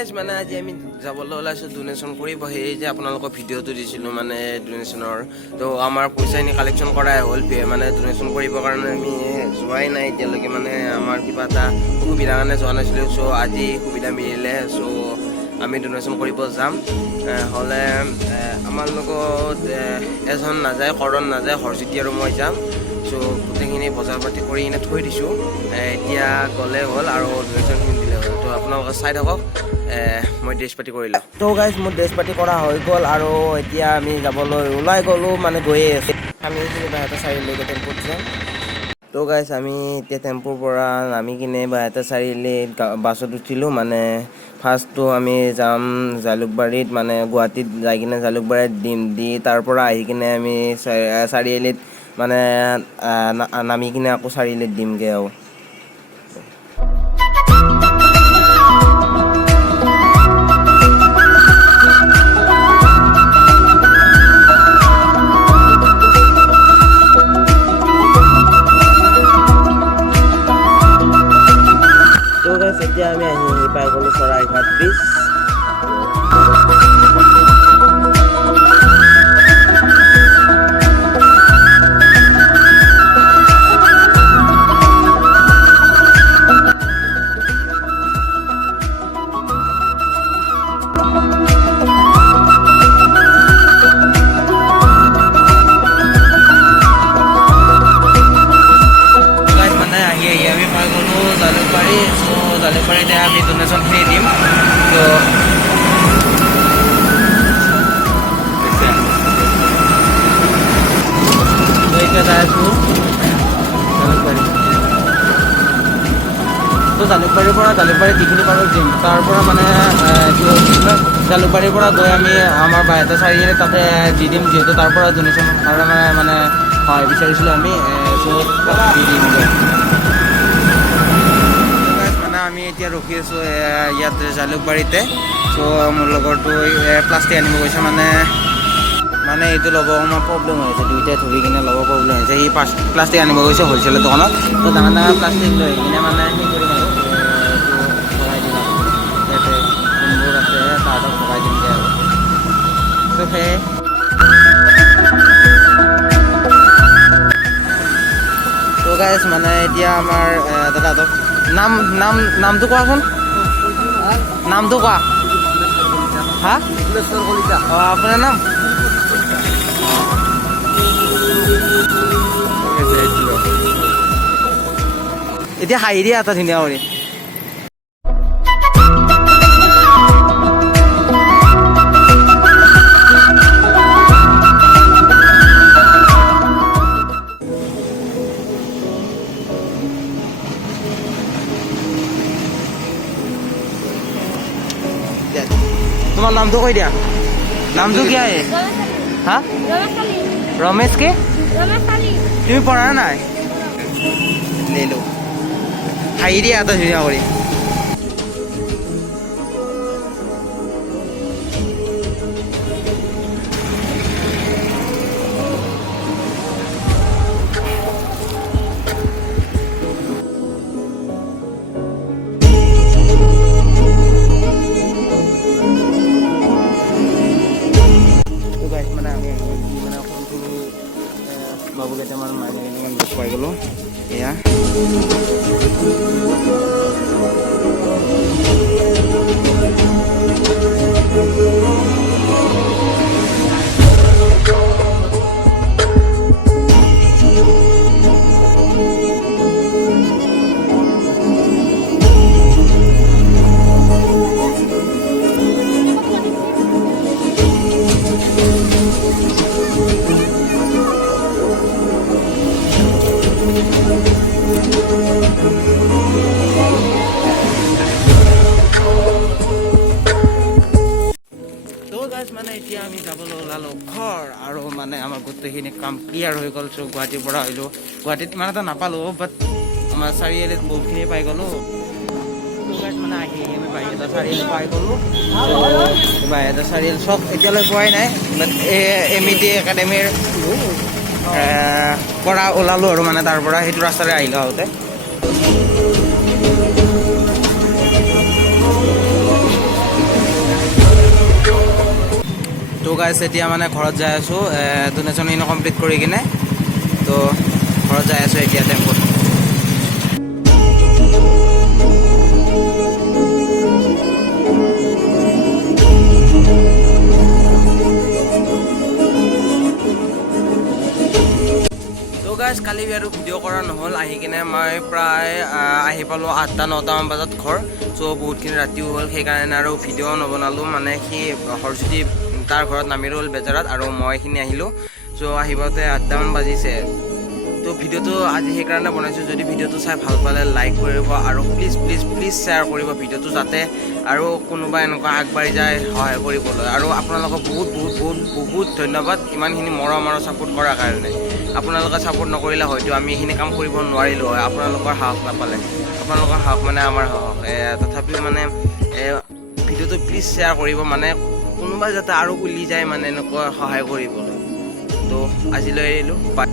guys মানে আজি আমি যাবলৈ ওলাইছোঁ ডোনেশ্যন কৰিব সেই যে আপোনালোকৰ ভিডিঅ'টো দিছিলোঁ মানে ডোনেশ্যনৰ তো আমাৰ পইচাখিনি কালেকশ্যন কৰাই হ'ল মানে ডোনেশ্যন কৰিবৰ কাৰণে আমি যোৱাই নাই এতিয়ালৈকে মানে আমাৰ কিবা এটা সুবিধাৰ কাৰণে যোৱা নাছিলোঁ চ' আজি সুবিধা মিলিলে চ' আমি ডোনেশ্যন কৰিব যাম হ'লে আমাৰ লগত এজন নাযায় কৰণ নাযায় হৰজ্যোতি আৰু মই যাম চ' গোটেইখিনি বজাৰ পাতি কৰি কিনে থৈ দিছোঁ এতিয়া গ'লে হ'ল আৰু ডোনেশ্যনখিনি দিলে হ'ল তো আপোনালোকে চাই থাকক মই ড্ৰেছ পাতি কৰিলোঁ তো গাইজ মোৰ ড্ৰেছ পাতি কৰা হৈ গ'ল আৰু এতিয়া আমি যাবলৈ ওলাই গ'লোঁ মানে গৈয়ে আছোঁ আমি এইখিনি বাইহাটা চাৰিআলিলৈকে টেম্পুত যাম তো গাইজ আমি এতিয়া টেম্পুৰ পৰা নামি কিনে বাইহাটা চাৰিআলিত বাছত উঠিলোঁ মানে ফাৰ্ষ্টটো আমি যাম জালুকবাৰীত মানে গুৱাহাটীত যাই কিনে জালুকবাৰীত দি তাৰ পৰা আহি কিনে আমি চাৰিআলিত মানে নামি কিনে আকৌ চাৰিআলিত দিমগৈ আৰু এতিয়া আমি আহি পাই গ'লোঁ চৰাইঘাট ব্ৰিজ জালুকবাৰীতে আমি ডোনেশ্যনখিনি দিম তো এতিয়া যাই আছোঁ জালুকবাৰী তো জালুকবাৰীৰ পৰা জালুকবাৰী যিখিনি পাৰোঁ দিম তাৰ পৰা মানে জালুকবাৰীৰ পৰা গৈ আমি আমাৰ বাইহাটা চাৰিআলি তাতে দি দিম যিহেতু তাৰ পৰা ডোনেশ্যন কাৰণে মানে হয় বিচাৰিছিলোঁ আমি চ' দি দিম আমি এতিয়া ৰখি আছোঁ ইয়াত জালুকবাৰীতে চ' মোৰ লগৰটো প্লাষ্টিক আনিব গৈছে মানে এইটো ল'ব অকণমান প্ৰব্লেম হৈ আছে দুইটাই ধৰি কিনে ল'ব প্ৰব্লেম হৈছে সি প্লাষ্টিক আনিব গৈছে হ'লচেলৰ দোকানত তো ডাঙৰ ডাঙৰ প্লাষ্টিক লৈ আহি কিনে মানে সেই কৰিম আৰু এইটো ভৰাই দিম আৰু ইয়াতে যোনবোৰ আছে তাহাঁতক ভৰাই দিমগৈ আৰু তো সেয়ে তো গাইজ মানে এতিয়া আমাৰ দাদাহঁতক নামটো কোৱাচোন নামটো কোৱা হা অঁ আপোনাৰ নাম এতিয়া হাঁহি দিয়া এটা ধুনীয়া কৰি তোমার नाम तो कोई दिया नाम तो क्या है हाँ रमेश के तुम्हें पढ़ा ना ले लो हाई दिया तो धुनिया करी বাবু কেইটামান মাইনাকেইটামান লগ পাই গ'লোঁ এয়া মানে এতিয়া আমি যাবলৈ ওলালোঁ ঘৰ আৰু মানে আমাৰ গোটেইখিনি কাম ক্লিয়াৰ হৈ গ'ল চ' গুৱাহাটীৰ পৰা আহিলোঁ গুৱাহাটীত ইমান এটা নাপালোঁ বাট আমাৰ চাৰিআলিত বহুতখিনি পাই গ'লোঁ মানে আহি আমি বাইহাটা চাৰিআলি পাই গ'লোঁ বাইহাটা চাৰিআলি চব এতিয়ালৈ পোৱাই নাই বাট এমিটি একাডেমীৰ পৰা ওলালোঁ আৰু মানে তাৰ পৰা সেইটো ৰাস্তাৰে আহিলোঁ আহোঁতে গাইছ এতিয়া মানে ঘৰত যাই আছোঁ ডোনেশ্যনখিনি কমপ্লিট কৰি কিনে তো ঘৰত যাই আছোঁ এতিয়া টেম্পুত কালি আৰু ভিডিঅ' কৰা নহ'ল আহি কিনে মই প্ৰায় আহি পালোঁ 8-9টামান বজাত ঘৰ চ' বহুতখিনি ৰাতিও হ'ল সেইকাৰণে আৰু ভিডিঅ' নবনালোঁ মানে সি হৰজ্যোতি তাৰ ঘৰত নামি ৰ'ল বেজাৰত আৰু মই এইখিনি আহিলোঁ চ' আহি পাওঁতে 8টামান বাজিছে তো ভিডিঅ'টো আজি সেইকাৰণে বনাইছোঁ যদি ভিডিঅ'টো চাই ভাল পালে লাইক কৰিব আৰু প্লিজ প্লিজ প্লিজ শ্বেয়াৰ কৰিব ভিডিঅ'টো যাতে আৰু কোনোবা এনেকুৱা আগবাঢ়ি যায় সহায় কৰিবলৈ আৰু আপোনালোকক বহুত বহুত বহুত বহুত ধন্যবাদ ইমানখিনি মৰম আৰু ছাপোৰ্ট কৰাৰ কাৰণে আপোনালোকে ছাপোৰ্ট নকৰিলে হয়তো আমি এইখিনি কাম কৰিব নোৱাৰিলোঁ হয় আপোনালোকৰ সাহস নাপালে আপোনালোকৰ সাহস মানে আমাৰ সাহস তথাপিও মানে ভিডিঅ'টো প্লিজ শ্বেয়াৰ কৰিব মানে কোনোবা যাতে আৰু উলি যায় মানে এনেকুৱা সহায় কৰিবলৈ তো আজিলৈ এৰিলোঁ বাই